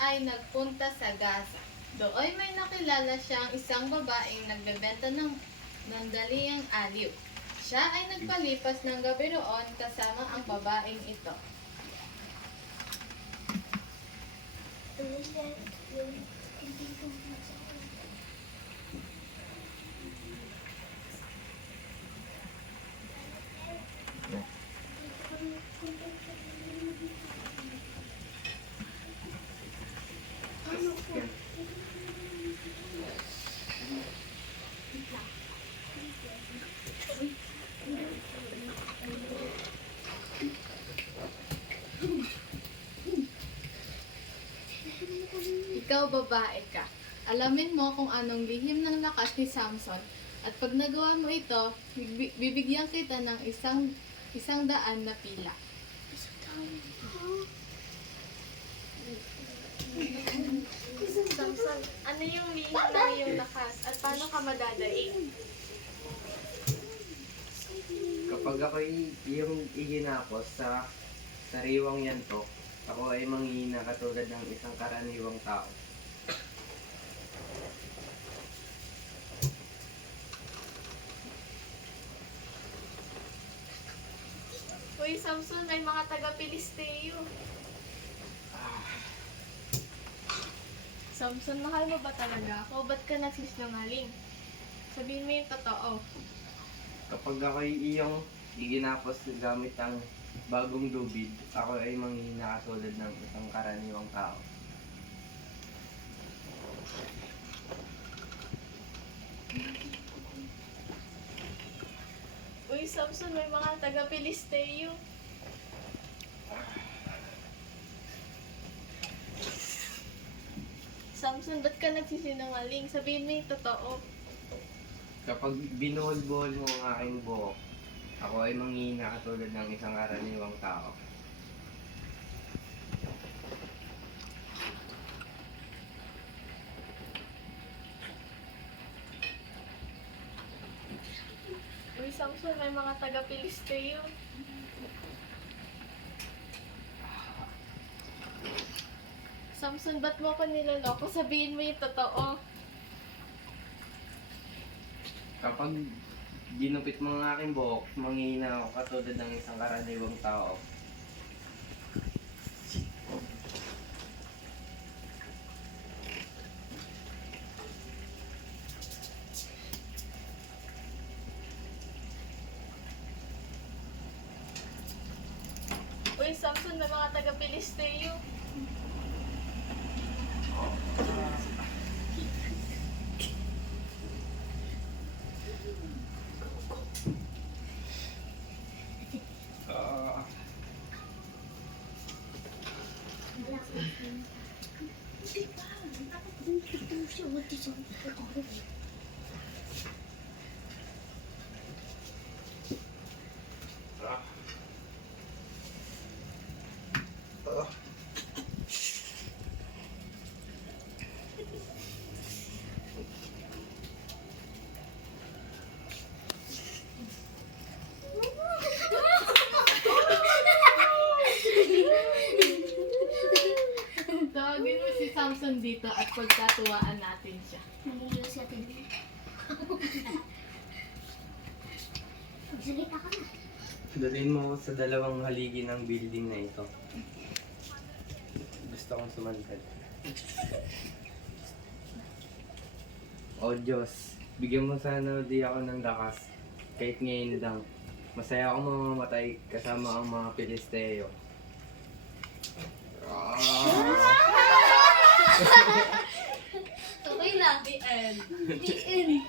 ay nagpunta sa Gaza. Doon may nakilala siyang isang babaeng nagbebenta ng daliang aliw. Siya ay nagpalipas ng gabi roon kasama ang babaeng ito. Ikaw babae ka. Alamin mo kung anong lihim ng lakas ni Samson at pag nagawa mo ito, bibigyan kita ng isang daan na pila. Samson, ano yung lihim ng iyong lakas at paano ka madadaig? Kapag ako'y yung iginapos sa sariwang yanto, ako ay manghihina katulad ng isang karaniwang tao. Uy, Samson, may mga taga-Pilisteo. Samson, mahal mo ba talaga ako? Ba't ka nagsisinungaling? Sabihin mo yung totoo. Kapag ako'y iyong iginapos gamit ang bagong lubid, ako ay manghihina katulad ng isang karaniwang tao. Uy, Samson, may mga taga-Pilisteo. Samson, ba't ka nagsisinungaling? Sabihin mo yung totoo. Kapag binuhol-buhol mo ang aking buhok, ako ay manghihina katulad ng isang karaniwang tao. Uy, Samson, may mga taga-Pilisteo. Samson, ba't mo ako niloloko? Sabihin mo yung totoo. Kapag ginupit mo ang aking buhok, manghihina ako katulad ng isang karaniwang tao. Uy, Samson, may mga taga-Pilisteo. Ah. Tawagin mo si Samson dito at pagkatuwaan natin siya. Nangyayon si Ate Dina. Magsalita ka na. Dalhin mo ako sa dalawang haligi ng building na ito. Gusto kong sumantad. O Diyos, bigyan mo sana di ako ng lakas. Kahit ngayon lang. Masaya akong mamamatay kasama ang mga Pilisteo. Okay lang, the end. The end.